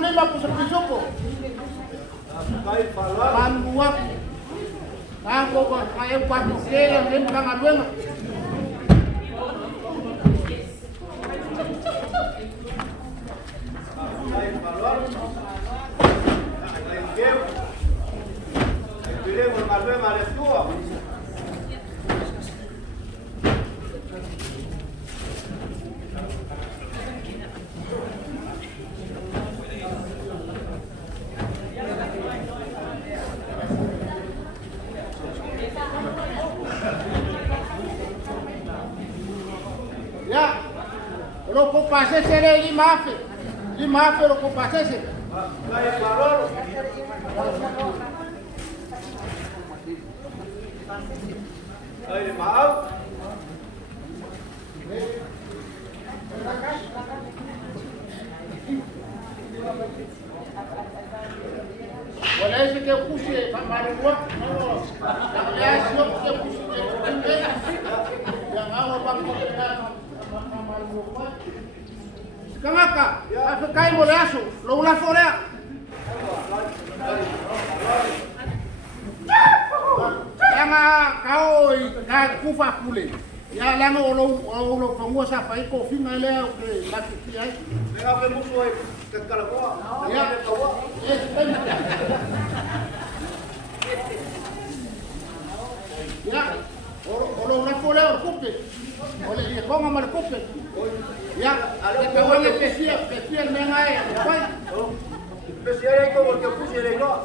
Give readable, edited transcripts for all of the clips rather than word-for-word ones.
lima po sa pisoko. Panguap. Ako ba kayo patisel ang rin pangalweng. Ya, lo que pasa es el limafe lo que pasa es wala ese que puse pamarwa no la yo que puse yang awal bang Kangaka, afikai mo laso, lo una folea. Yang kau kufa kule. Ya lang lo pango sa pai ko finga leo ke laki kiai. Mega ke musuh ke kalakoa. Ya. Ya. Olo una folea kupe. Ole dia ko ngamar kupe. Ya, que huele especial mengae, ¿cuál? Especial es como el que puse el no.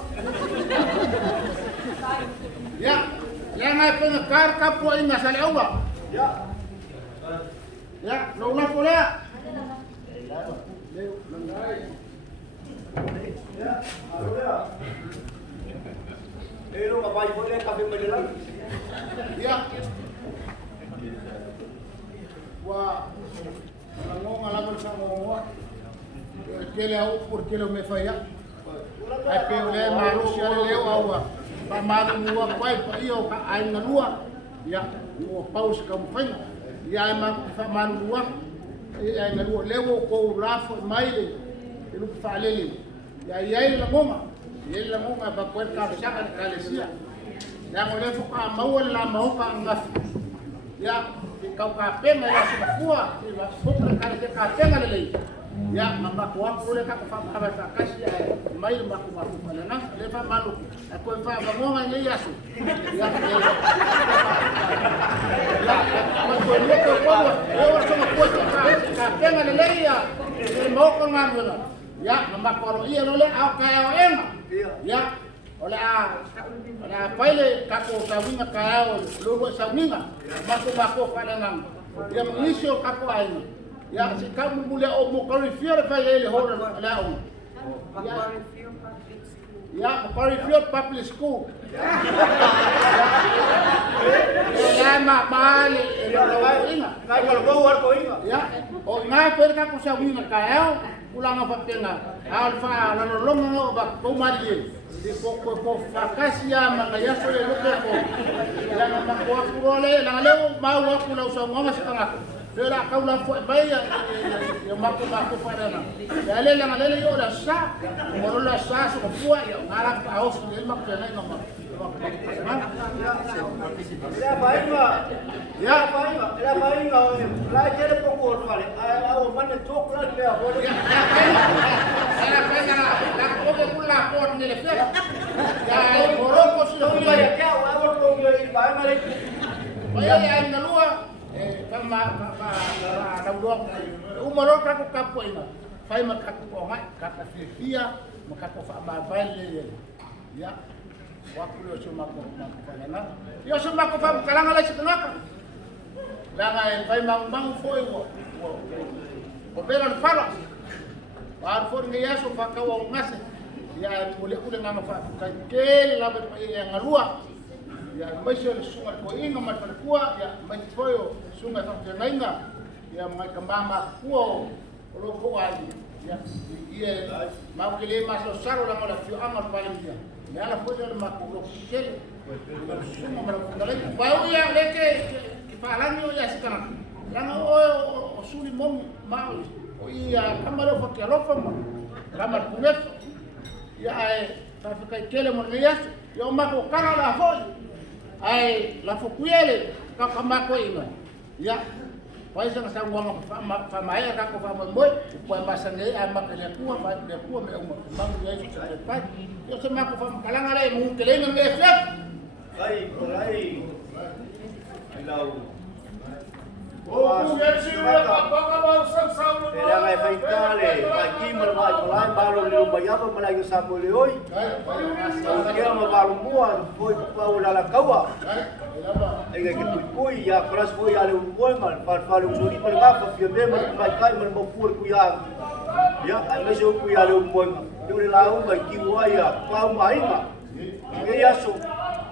Ya, ya no hay que carga por en la salida. Ya. Ya, no una polea. Ya, ahora. Pero papá, ¿y por qué café me le dan? Ya. Wah. Ngomong alam sama ngomong, kele au por kele me falla. Ai pele malu sia leo awa. Pa malu mua pai pa io ka ai ngalua. Ya, mua paus ka mfanya. Ya ma fa malu mua. Ai ngalua leo ko rafo mai e lu fa lele. Ya ia la ngoma. Ia la ngoma ba kwet ka saka kalesia. Ya ngole fo ka mawal la mau ka ngaf. Ya kau kapenga ya semua tidak supra kali ke kapenga lele ya mamba ko aku le ka fa ba fa kasi mai ma ko aku falana le fa malu aku fa ba mo ngai yasu ya ma ko le ko ko yo so ma ko ka kapenga lele ya mo ko ngana ya mamba ko iya lole au ka ema ya Ola pale kako sawinga kaya logo sawinga mako pananang yang iso kako aina ya si kamu mulai mo qualifier fa ele hora la o ya qualifier public school ya male inga Ngai kalau kau war kau inga. ya o ngai pele kako sawinga kaya ulang apa tenga alfa la longo ba ko mali ko fakasia mangaya sole lupe ko ya na ko kurole na leo mau aku na usonga setengah dela ka ula fo baya ya mako para na ya le na le yo la sa mo la sa so ko ya ngara ka aus le mak na no ma Ya bainga. Ya bainga. Ya bainga. La jere poco vale. Au mane chocolate le abole. Era pena la ko kula ko ni le fe ya moroko silo Ya ya au ko ngi bainga le. Baya ya nalua kama na udok umoro ka ko kapo ina fai makaku ko ngai ka fifia makaku fa ba le ya waktu yo cuma ko na yo cuma ko fa kalanga la sikanaka la ngai fai mang foi wo beran fala wa for ngi yaso fa ka wo ngase ya mule kule ngama fa ka kel la ba ya ngalua ya maisha sunga ko inga matakua ya maitoyo sunga tatenga ya makambama kuo loko wali ya ye maukile maso saro la mola fio amal palimia ya la foto le makulo shele sunga mara kundale bau ya leke kifalanyo ya sikana langa o suli mom mau o ia kamaro fa ke lofa mo kamar kunef ia ai fa kai kele mo ngias yo ma ko kara la ho ai la fo kuele ka kamako ina ia pai sang sang wang fa mai ka ko fa mo mo ko masane a ma kele ku fa de ku me mo ma mo ye so se pa yo se ma ko fa kalanga le mo kele nge fek ai lau oh ya si ora pa ba sang sang lo era ngai fai kale mai ki mal mai palai balo le ba ya ba malai sa mo le oi ke ma balo mua foi pa ula la kawa ai ke kui ya kras foi ale un boi mal pa le un ri pa ga fa fie me mai kai mal mo pur ku ya ai me so ku ya le un boi yo le la un mai ki wa ya pa mai ma ke ya so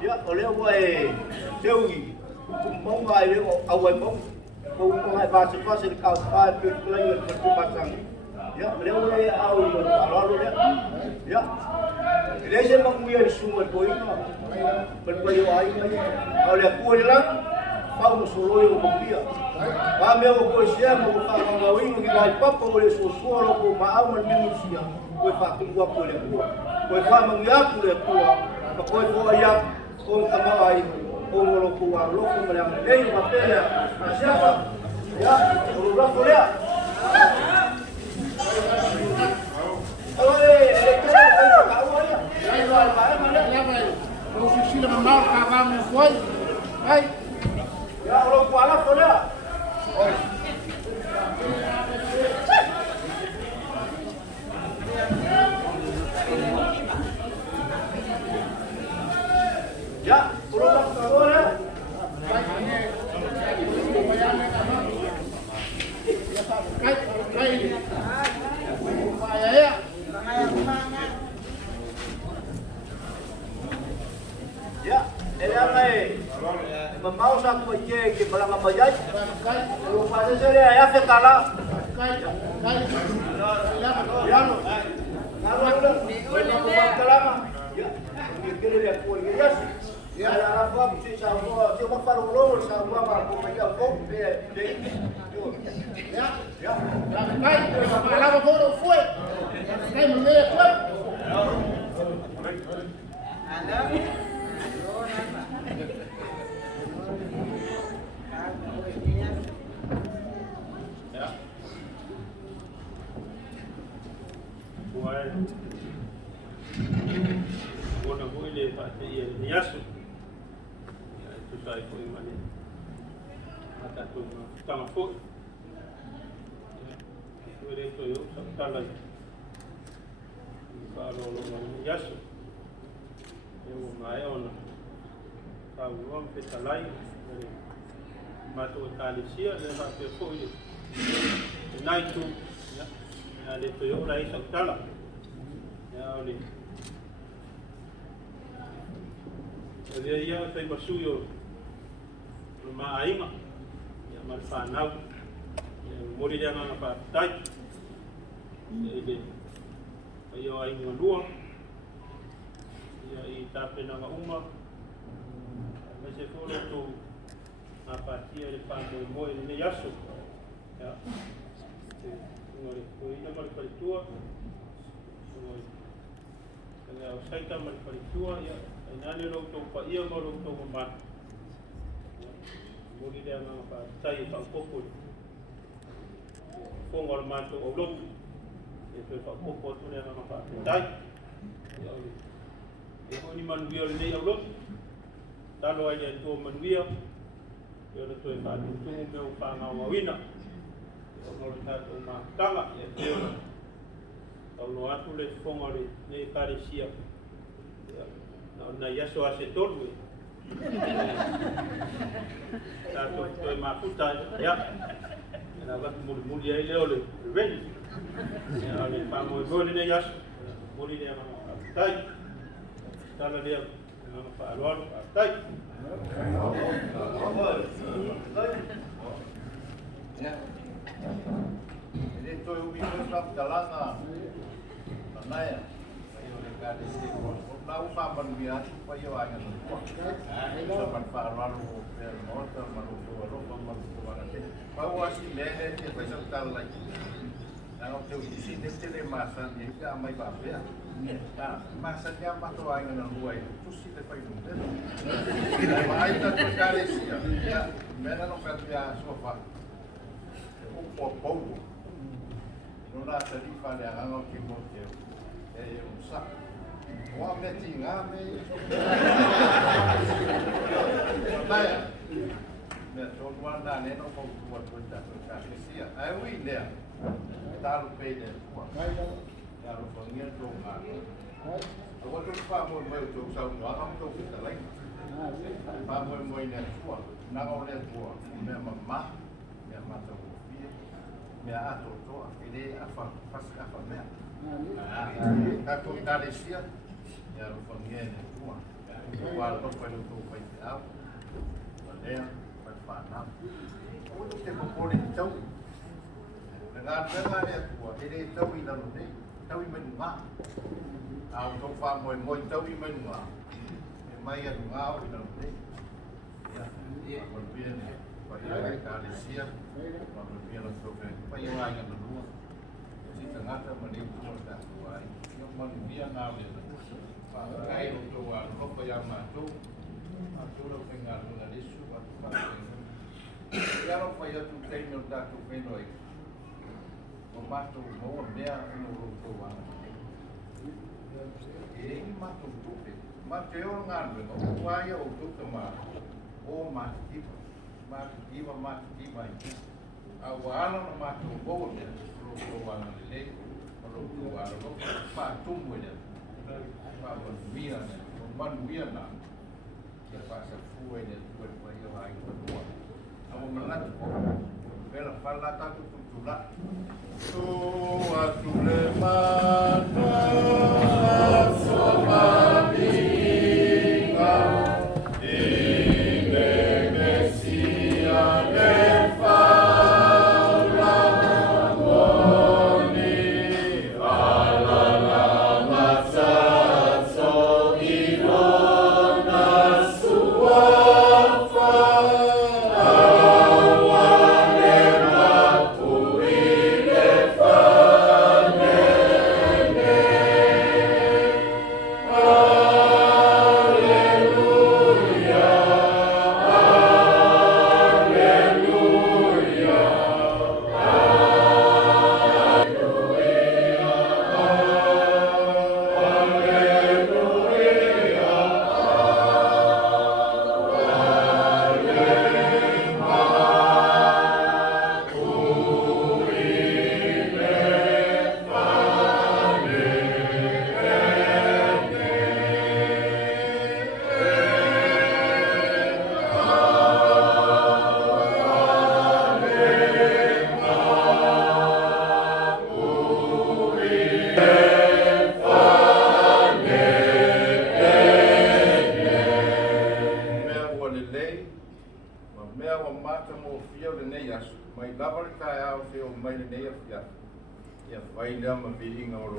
ya ole wa e teugi mong ai le au ai mong ko ai ba se ka pa pe play ko pasang ya le au alo ya le se mong wi sumur ko ina per ko yo ai mai au le ku le la pa mo solo yo mo dia ba me o ko sia mo fa ma wi ngi ai pa ko le so solo ko ma au mo mi sia ko fa ku ko le ko fa mo ya ku le ku ko ko ya ko ta ma ai o lo ku a lo ku me la le yo pa pele siapa ya udah boleh ya orang kuala boleh ya orang boleh ya, elangay mamau sa kuye ke balanga bayay lu pasa sere ya fetala ya no ya kire le ko ya ala fa si sa mo si mo paro lo sa mo ma ko ya ko de ya kai ala ko foi kai mo le ko ana Bona buile pa te ia yasu. Tu sai ko imani. Ata tu tama fo. Were to yo sakala. Faaaloaloga yasu. Eu mai ona. Ka uam pe talai. Mato talisia le ha pe fo ile. Nai tu. Ya le to yo rai sakala. Ya oli. Dia ia sai basuyo ma ainga ya mal fanau ya mori dia ngana pa tai ele ayo ai no lua ya I tape na uma me se folo to a partir de pa mo ne yaso ya ngore ko ina mal palitua ngore sai ta mal palitua ya nani lo to pa ia mo lo to ma mo di dia na pa tai pa popo ko ngol ma to o lo e to pa popo to na pa tai e ko ni man wi o le o lo ta lo ai to man wi o yo to e pa to me o pa na wa wina o mo ta to ma kanga e te o lo atu le fongole ne parecia na yaso ase tolu tato toi mafuta ya na va muri ai le ole ven ya le pa mo bole ne yaso muri le ma tai tala le na Faaaloaloga tai ini toi ubi ko talanga naya lau papan biar supaya wangi sopan Faaaloaloga per motor malu tua lo malu tua nanti bawa si lele dia besok tal lagi Nang teu si tele masa ni ka mai ba ya. Masa dia mato ai na rua tu si te pai no tele. Mai ta tu kale si ya. Mena no ka dia Suafai. O pouco. Não dá para ir para a água que morreu. É um saco. O homem tinha me todo mundo dá nem não pode tua coisa para cá. Aí o ideia tá no peito tua. Já no banheiro do mar. Agora tu faz muito meu tu sabe não há muito que tá lá. Faz muito né tua. Não é tua. Minha mamá, minha mata o filho. Minha atoto, ele faz a família. Tá com carecia. Ya lo banheiro tua. O guarda foi no teu peito. Valeu. Panam. O que tem por então? Dengan dengan dia tua, ele tahu ina lo ni, tahu menua. Au to fa moi tahu menua. Mai ya ngau ina lo ni. Ya, volvien. Pai kali sia, volvien lo sofe. Pai ai ina lo. Si tengah meni pun dah tua. Yo volvien ngau dia. Kai lo tua, lo pa ya matu. Matu lo pengar lo na disu, ya não foi outro treino da tu vendo aí. O mato bom né no lugar lá. Ele matou tudo. Mateu ngano, o ai o tudo mais. O matiba aí. A wala no mato bom né. O wala dele, o wala no mato mulher. Para via né. O manuia na. Que faz a fuga né, tu vai lá e vai. Aku melat bela fala ta tu tula tu atule mana somabinga Indonesia lefa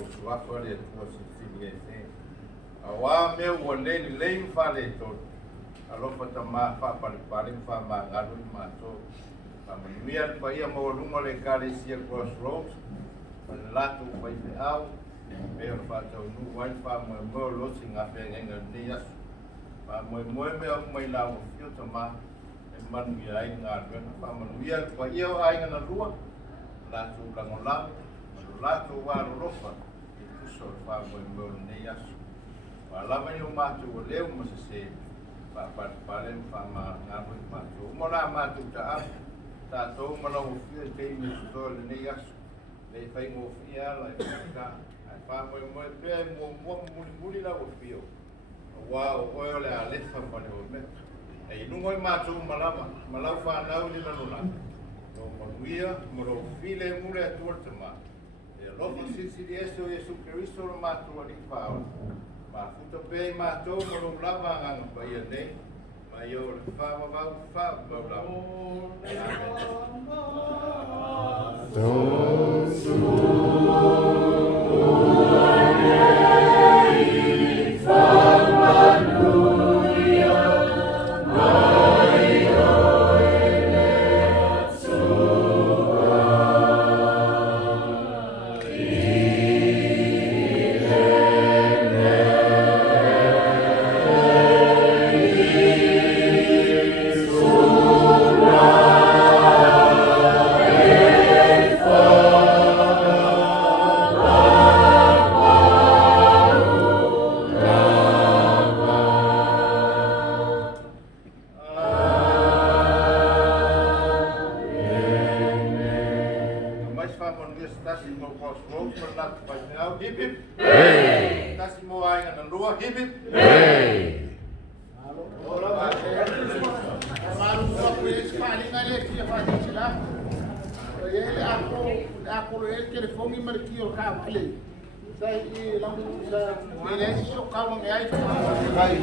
Suafai tua sisi awa meu wone leim fale to alo patama fa paling fa mangalu maso pamilian pa ia mo lungo le Carecia Crossroads latu pa au meu fa to nu wan fa mo lo singa pe ngenga nias pa mo mai lau fio tama man mi ai nga fa manuia pa ia ai nga rua latu langola latu wa rofa so fa mo ne ya wala mai o matu o leu mo se pa palen fa ma nga mo matu mo la matu ta to mo la o fi te mi so ne ya le fai mo fi ala ka fa mo pe mo la o fi o wa o le ale fa pa ne o me e nu mo matu ma la fa na o ni la no la mo wia mo lo fi le mo le tortama logo se isso Yesu Cristo lo matou ali fala mas futa bem matou no lava ngang pa ia nei maior fa ba Tau Manak Painau, hip hip. Kasi mo ay nga ng ruwa, hip hip. Malu ko ko Spani nga le ki fa di sila. Ele ako ele telefoni marki o ka vale. Sai lang sa ele so ka wang ai fa. Kai.